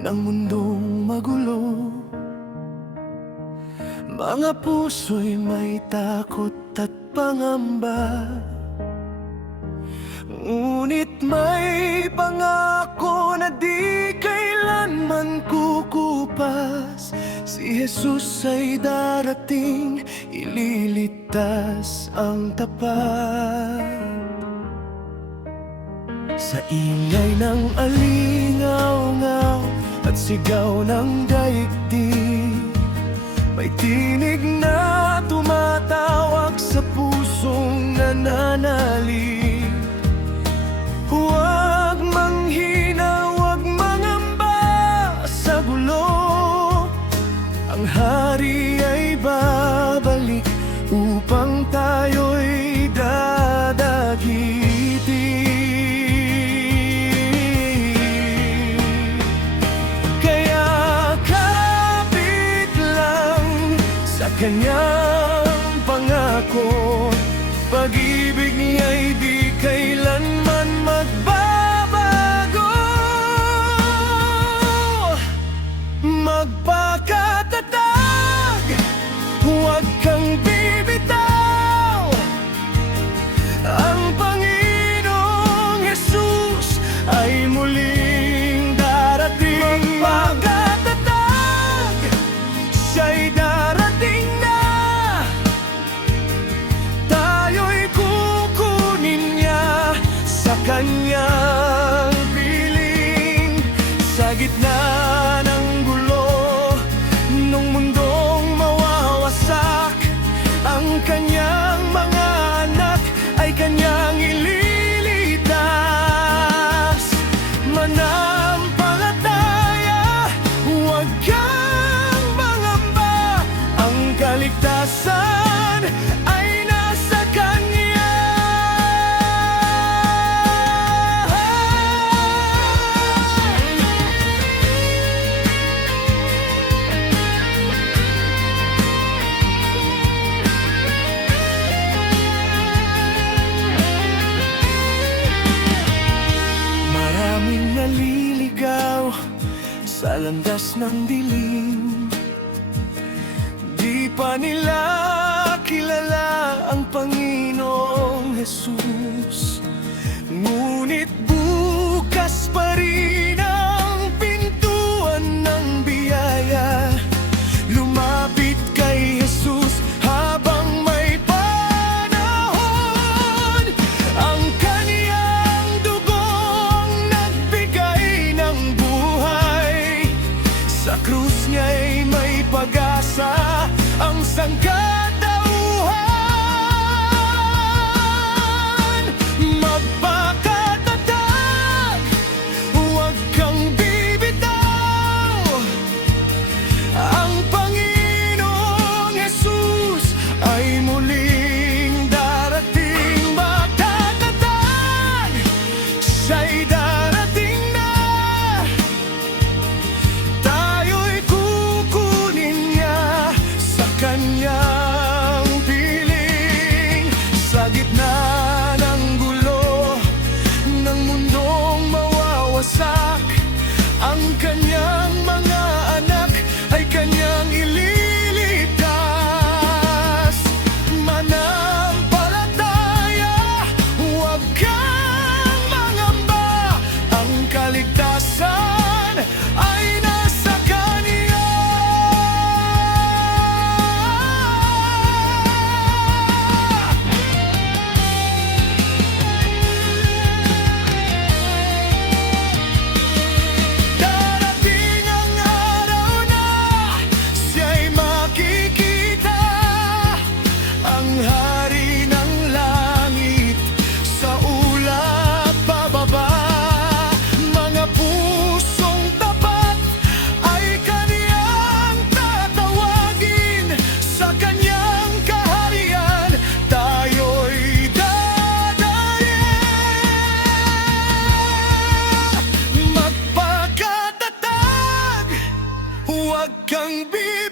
ng mundong magulo. Mga puso'y may takot at pangamba, ngunit may pangako na di kailanman kukupas. Si Jesus ay darating, ililigtas ang tapat. Sa ingay ng alingaw-ngaw at sigaw ng daigdig, may tinig na tumatawag sa pusong nananalig. Huwag manghina, huwag mangamba sa gulo. Ang hari ay babalik upang tayo'y dadagitin. Kaya kapit lang sa kanyang pangako, pag-ibig niya'y di kailanman magbabago. Magpakatatag, huwag kang bibitaw. Ang Panginoong Jesus ay muling darating. Magpakatatag, siya'y darating na. Tayo'y kukunin niya sa kanyang piling. Sa gitna ng gulo ng mundong mawawasak, ang kanyang mga anak ay kanyang ililigtas. Manampalataya, huwag kang mangamba. Ang kaligtasan ay nasa kanya. Maraming naliligaw sa landas ng dilim. Di pa nila kilala ang Panginoong Jesus, ngunit bukas pa rin ang pintuan ng biyaya. Lumapit kay Jesus habang may panahon. Ang kaniyang dugong nagbigay ng buhay, sa krus niya'y may pag-asa ang sangkatauhan. Magpakatatag, huwag kang bibitaw. Ang Panginoong Jesus ay muling darating. Magkatatag, siya'y darating na. Tayo'y kukunin niya sa kanyang piling. Sa gitna ng gulo ng mundong mawawasak, ang kanyang mga anak ay kanyang ililigtas. Manampalataya, huwag kang mangamba. Ang kaligtasan ay nasa kanya. Darating ang araw na siya'y makikita, ang hari ng langit sa ulap bababa. Mga pusong tapat ay kaniyang tatawagin, sa kanyang kaharian tayo'y dadayin. Magpakatatag, huwag kang bibitaw.